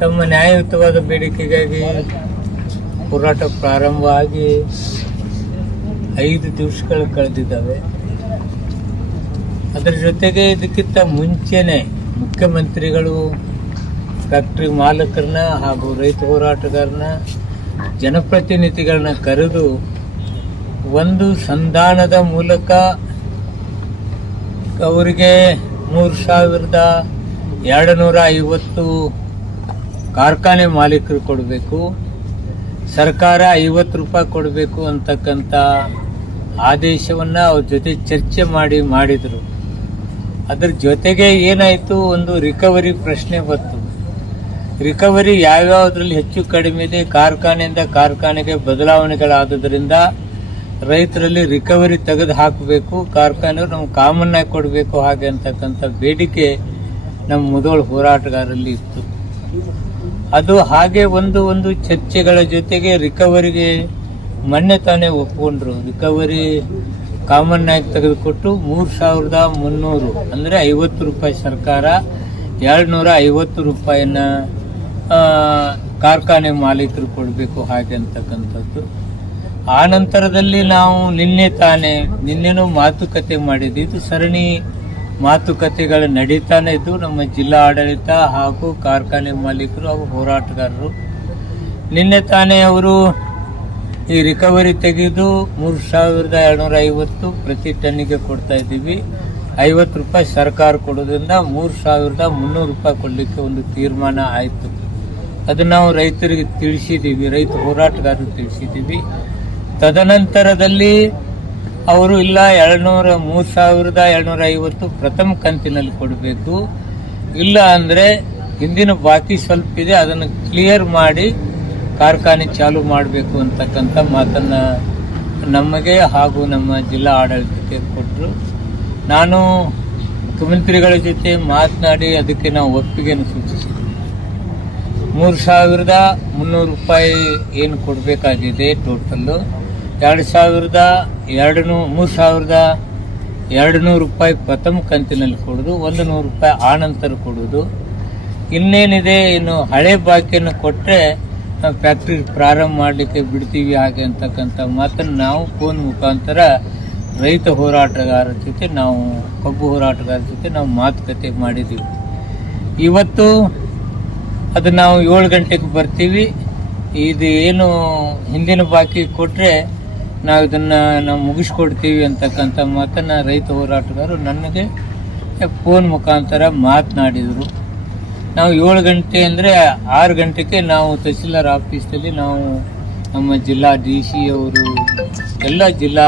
ತಮ್ಮ ನ್ಯಾಯಯುತವಾದ ಬೇಡಿಕೆಗಾಗಿ ಹೋರಾಟ ಪ್ರಾರಂಭ ಆಗಿ ಐದು ದಿವಸಗಳು ಕಳೆದಿದ್ದಾವೆ. ಅದರ ಜೊತೆಗೆ ಇದಕ್ಕಿಂತ ಮುಂಚೆನೆ ಮುಖ್ಯಮಂತ್ರಿಗಳು, ಫ್ಯಾಕ್ಟ್ರಿ ಮಾಲಕರನ್ನ ಹಾಗೂ ರೈತ ಹೋರಾಟಗಾರನ ಜನಪ್ರತಿನಿಧಿಗಳನ್ನ ಕರೆದು ಒಂದು ಸಂಧಾನದ ಮೂಲಕ ಅವರಿಗೆ ಮೂರು ಸಾವಿರದ ಎರಡು ನೂರ ಐವತ್ತು ಕಾರ್ಖಾನೆ ಮಾಲೀಕರು ಕೊಡಬೇಕು, ಸರ್ಕಾರ ಐವತ್ತು ರೂಪಾಯಿ ಕೊಡಬೇಕು ಅಂತಕ್ಕಂಥ ಆದೇಶವನ್ನು ಅವ್ರ ಜೊತೆ ಚರ್ಚೆ ಮಾಡಿ ಮಾಡಿದರು. ಅದ್ರ ಜೊತೆಗೆ ಏನಾಯಿತು, ಒಂದು ರಿಕವರಿ ಪ್ರಶ್ನೆ ಬಂತು. ರಿಕವರಿ ಯಾವ್ಯಾವುದ್ರಲ್ಲಿ ಹೆಚ್ಚು ಕಡಿಮೆ ಇದೆ, ಕಾರ್ಖಾನೆಯಿಂದ ಕಾರ್ಖಾನೆಗೆ ಬದಲಾವಣೆಗಳಾದದ್ರಿಂದ ರೈತರಲ್ಲಿ ರಿಕವರಿ ತೆಗೆದು ಹಾಕಬೇಕು ಕಾರ್ಖಾನೆಯವರು ನಮ್ಗೆ ಕಾಮನ್ ಆಗಿ ಕೊಡಬೇಕು ಹಾಗೆ ಅಂತಕ್ಕಂಥ ಬೇಡಿಕೆ ನಮ್ಮ ಮುದೋಳು ಹೋರಾಟಗಾರರಲ್ಲಿ ಇತ್ತು. ಅದು ಹಾಗೆ ಒಂದು ಒಂದು ಚರ್ಚೆಗಳ ಜೊತೆಗೆ ರಿಕವರಿಗೆ ಮೊನ್ನೆ ತಾನೇ ಒಪ್ಕೊಂಡ್ರು. ರಿಕವರಿ ಕಾಮನ್ ಆಗಿ ತೆಗೆದುಕೊಟ್ಟು ಮೂರು ಸಾವಿರದ ಮುನ್ನೂರು, ಅಂದರೆ ಐವತ್ತು ರೂಪಾಯಿ ಸರ್ಕಾರ ಎರಡು ನೂರ ಐವತ್ತು ರೂಪಾಯಿನ ಕಾರ್ಖಾನೆ ಮಾಲೀಕರು ಕೊಡಬೇಕು ಹಾಗೆ ಅಂತಕ್ಕಂಥದ್ದು. ಆ ನಂತರದಲ್ಲಿ ನಾವು ನಿನ್ನೆ ತಾನೇ, ನಿನ್ನೆನೂ ಮಾತುಕತೆ ಮಾಡಿದ್ವಿ ಇದು ಸರಣಿ ಮಾತುಕತೆಗಳು ನಡೀತಾನೆ ಇದ್ದು ನಮ್ಮ ಜಿಲ್ಲಾ ಆಡಳಿತ ಹಾಗೂ ಕಾರ್ಖಾನೆ ಮಾಲೀಕರು ಹಾಗೂ ಹೋರಾಟಗಾರರು ನಿನ್ನೆ ತಾನೇ ಅವರು ಈ ರಿಕವರಿ ತೆಗೆದು ಮೂರು ಸಾವಿರದ ಎರಡುನೂರ ಐವತ್ತು ಪ್ರತಿ ಟನ್ನಿಗೆ ಕೊಡ್ತಾ ಇದ್ದೀವಿ. ಐವತ್ತು ರೂಪಾಯಿ ಸರ್ಕಾರ ಕೊಡೋದ್ರಿಂದ ಮೂರು ಸಾವಿರದ ಮುನ್ನೂರು ರೂಪಾಯಿ ಕೊಡಲಿಕ್ಕೆ ಒಂದು ತೀರ್ಮಾನ ಆಯಿತು. ಅದನ್ನು ನಾವು ರೈತರಿಗೆ ತಿಳಿಸಿದ್ದೀವಿ, ರೈತ ಹೋರಾಟಗಾರರು ತಿಳಿಸಿದ್ದೀವಿ. ತದನಂತರದಲ್ಲಿ ಅವರು ಇಲ್ಲ, ಎರಡ್ನೂರ ಮೂರು ಸಾವಿರದ ಎರಡ್ನೂರ ಐವತ್ತು ಪ್ರಥಮ ಕಂತಿನಲ್ಲಿ ಕೊಡಬೇಕು. ಇಲ್ಲ ಅಂದರೆ ಹಿಂದಿನ ಬಾಕಿ ಸ್ವಲ್ಪ ಇದೆ ಅದನ್ನು ಕ್ಲಿಯರ್ ಮಾಡಿ ಕಾರ್ಖಾನೆ ಚಾಲು ಮಾಡಬೇಕು ಅಂತಕ್ಕಂಥ ಮಾತನ್ನು ನಮಗೆ ಹಾಗೂ ನಮ್ಮ ಜಿಲ್ಲಾ ಆಡಳಿತಕ್ಕೆ ಕೊಟ್ಟರು ನಾನು ಮುಖ್ಯಮಂತ್ರಿಗಳ ಜೊತೆ ಮಾತನಾಡಿ ಅದಕ್ಕೆ ನಾವು ಒಪ್ಪಿಗೆಯನ್ನು ಸೂಚಿಸಿದ್ವಿ. ಮೂರು ಸಾವಿರದ ಮುನ್ನೂರು ರೂಪಾಯಿ ಏನು ಕೊಡಬೇಕಾಗಿದೆ ಟೋಟಲ್ಲು ಎರಡು ಸಾವಿರದ ಎರಡು ನೂರು ಮೂರು ಸಾವಿರದ ಎರಡು ನೂರು ರೂಪಾಯಿ ಪ್ರಥಮ ಕಂತಿನಲ್ಲಿ ಕೊಡೋದು ಒಂದು ನೂರು ರೂಪಾಯಿ ಆನಂತರ ನಂತರ ಕೊಡೋದು. ಇನ್ನೇನಿದೆ, ಇನ್ನು ಹಳೆ ಬಾಕಿಯನ್ನು ಕೊಟ್ಟರೆ ನಾವು ಫ್ಯಾಕ್ಟ್ರಿ ಪ್ರಾರಂಭ ಮಾಡಲಿಕ್ಕೆ ಬಿಡ್ತೀವಿ ಹಾಗೆ ಅಂತಕ್ಕಂಥ ಮಾತನ್ನು ನಾವು ಫೋನ್ ಮುಖಾಂತರ ರೈತ ಹೋರಾಟಗಾರರ ಜೊತೆ ನಾವು, ಕಬ್ಬು ಹೋರಾಟಗಾರರ ಜೊತೆ ನಾವು ಮಾತುಕತೆ ಮಾಡಿದ್ದೀವಿ ಇವತ್ತು ಅದು ನಾವು ಏಳು ಗಂಟೆಗೆ ಬರ್ತೀವಿ. ಇದು ಏನು ಹಿಂದಿನ ಬಾಕಿ ಕೊಟ್ಟರೆ ನಾವು ಇದನ್ನು ನಾವು ಮುಗಿಸ್ಕೊಡ್ತೀವಿ ಅಂತಕ್ಕಂಥ ಮಾತನ್ನು ರೈತ ಹೋರಾಟಗಾರರು ನನಗೆ ಫೋನ್ ಮುಖಾಂತರ ಮಾತನಾಡಿದರು. ನಾವು ಏಳು ಗಂಟೆ ಅಂದರೆ ಆರು ಗಂಟೆಗೆ ನಾವು ತಹಸೀಲ್ದಾರ್ ಆಫೀಸಲ್ಲಿ ನಾವು ನಮ್ಮ ಜಿಲ್ಲಾ ಡಿ ಸಿ ಅವರು ಎಲ್ಲ ಜಿಲ್ಲಾ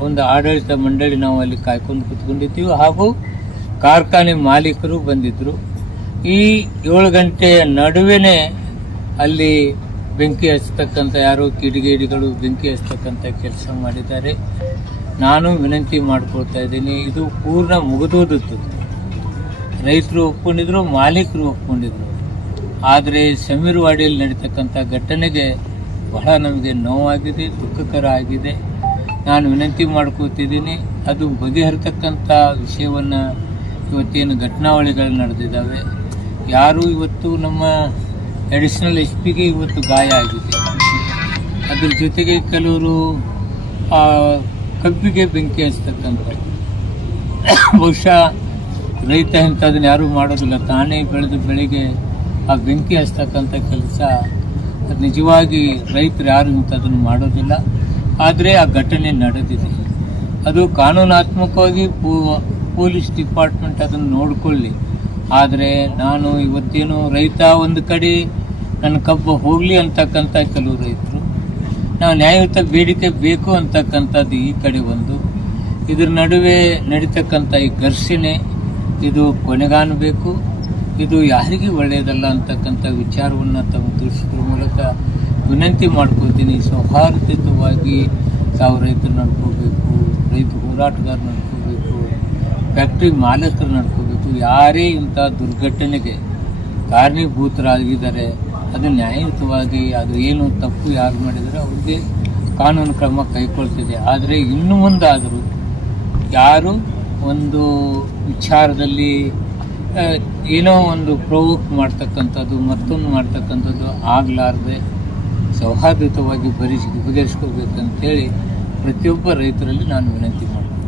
ಒಂದು ಆಡಳಿತ ಮಂಡಳಿ ನಾವು ಅಲ್ಲಿ ಕಾಯ್ಕೊಂಡು ಕೂತ್ಕೊಂಡಿದ್ದೀವಿ ಹಾಗೂ ಕಾರ್ಖಾನೆ ಮಾಲೀಕರು ಬಂದಿದ್ದರು ಈ ಏಳು ಗಂಟೆಯ ನಡುವೆ ಅಲ್ಲಿ ಬೆಂಕಿ ಹಚ್ಚತಕ್ಕಂಥ ಯಾರೋ ಕಿಡಿಗೇಡಿಗಳು ಬೆಂಕಿ ಹಚ್ಚತಕ್ಕಂಥ ಕೆಲಸ ಮಾಡಿದ್ದಾರೆ. ನಾನು ವಿನಂತಿ ಮಾಡ್ಕೊಳ್ತಾ ಇದ್ದೀನಿ, ಇದು ಪೂರ್ಣ ಮುಗಿದೋದಿತ್ತು ರೈತರು ಒಪ್ಕೊಂಡಿದ್ರು, ಮಾಲೀಕರು ಒಪ್ಕೊಂಡಿದ್ರು. ಆದರೆ ಸಮೀರ್ವಾಡಿಯಲ್ಲಿ ನಡೀತಕ್ಕಂಥ ಘಟನೆಗೆ ಬಹಳ ನಮಗೆ ನೋವಾಗಿದೆ, ದುಃಖಕರ ಆಗಿದೆ. ನಾನು ವಿನಂತಿ ಮಾಡ್ಕೋತಿದ್ದೀನಿ ಅದು ಬಗೆಹರಿತಕ್ಕಂಥ ವಿಷಯವನ್ನು ಇವತ್ತೇನು ಘಟನಾವಳಿಗಳು ನಡೆದಿದ್ದಾವೆ. ಯಾರು ಇವತ್ತು ನಮ್ಮ ಅಡಿಷನಲ್ ಎಸ್ ಪಿಗೆ ಇವತ್ತು ಗಾಯ ಆಗಿದೆ ಅದ್ರ ಜೊತೆಗೆ ಕೆಲವರು ಕಬ್ಬಿಗೆ ಬೆಂಕಿ ಹಚ್ಚತಕ್ಕಂಥದ್ದು ಬಹುಶಃ ರೈತ ಇಂಥದನ್ನ ಯಾರೂ ಮಾಡೋದಿಲ್ಲ, ತಾನೇ ಬೆಳೆದ ಬೆಳೆಗೆ ಆ ಬೆಂಕಿ ಹಚ್ತಕ್ಕಂಥ ಕೆಲಸ. ಅದು ನಿಜವಾಗಿ ರೈತರು ಯಾರು ಇಂಥದನ್ನು ಮಾಡೋದಿಲ್ಲ, ಆದರೆ ಆ ಘಟನೆ ನಡೆದಿದೆ. ಅದು ಕಾನೂನಾತ್ಮಕವಾಗಿ ಪೊಲೀಸ್ ಡಿಪಾರ್ಟ್ಮೆಂಟ್ ಅದನ್ನು ನೋಡಿಕೊಳ್ಳಿ. ಆದರೆ ನಾನು ಇವತ್ತೇನು ರೈತ ಒಂದು ಕಡೆ ನನ್ನ ಕಬ್ಬು ಹೋಗಲಿ ಅಂತಕ್ಕಂಥ ಕೆಲವು ರೈತರು, ನಾವು ನ್ಯಾಯಯುತ ಬೇಡಿಕೆ ಬೇಕು ಅಂತಕ್ಕಂಥದ್ದು ಈ ಕಡೆ ಒಂದು. ಇದ್ರ ನಡುವೆ ನಡೀತಕ್ಕಂಥ ಈ ಘರ್ಷಣೆ, ಇದು ಕೊನೆಗಾಣಬೇಕು ಇದು ಯಾರಿಗೂ ಒಳ್ಳೆಯದಲ್ಲ ಅಂತಕ್ಕಂಥ ವಿಚಾರವನ್ನು ತಮ್ಮ ತಿಳಿಸೋದ್ರ ಮೂಲಕ ವಿನಂತಿ ಮಾಡ್ಕೊತೀನಿ ಸೌಹಾರ್ದಯುತವಾಗಿ ತಾವು ರೈತರು ನಡ್ಕೋಬೇಕು, ರೈತ ಹೋರಾಟಗಾರ ನಡ್ಕೋಬೇಕು, ಫ್ಯಾಕ್ಟ್ರಿ ಮಾಲೀಕರು ನಡ್ಕೋಬೇಕು. ಯಾರೇ ಇಂಥ ದುರ್ಘಟನೆಗೆ ಕಾರಣೀಭೂತರಾಗಿದ್ದಾರೆ ಅದು ನ್ಯಾಯಯುತವಾಗಿ ಅದು ಏನು ತಪ್ಪು ಯಾರು ಮಾಡಿದರೆ ಅವ್ರಿಗೆ ಕಾನೂನು ಕ್ರಮ ಕೈಗೊಳ್ತಿದೆ. ಆದರೆ ಇನ್ನು ಮುಂದಾದರೂ ಯಾರು ಒಂದು ವಿಚಾರದಲ್ಲಿ ಏನೋ ಒಂದು ಪ್ರವೋಕ್ ಮಾಡ್ತಕ್ಕಂಥದ್ದು, ಮತ್ತೊಂದು ಮಾಡ್ತಕ್ಕಂಥದ್ದು ಆಗಲಾರದೆ ಸೌಹಾರ್ದಯುತವಾಗಿ ಬರಿಸಿ ಬಗೆಹರಿಸ್ಕೋಬೇಕಂತೇಳಿ ಪ್ರತಿಯೊಬ್ಬ ರೈತರಲ್ಲಿ ನಾನು ವಿನಂತಿ ಮಾಡ್ತೀನಿ.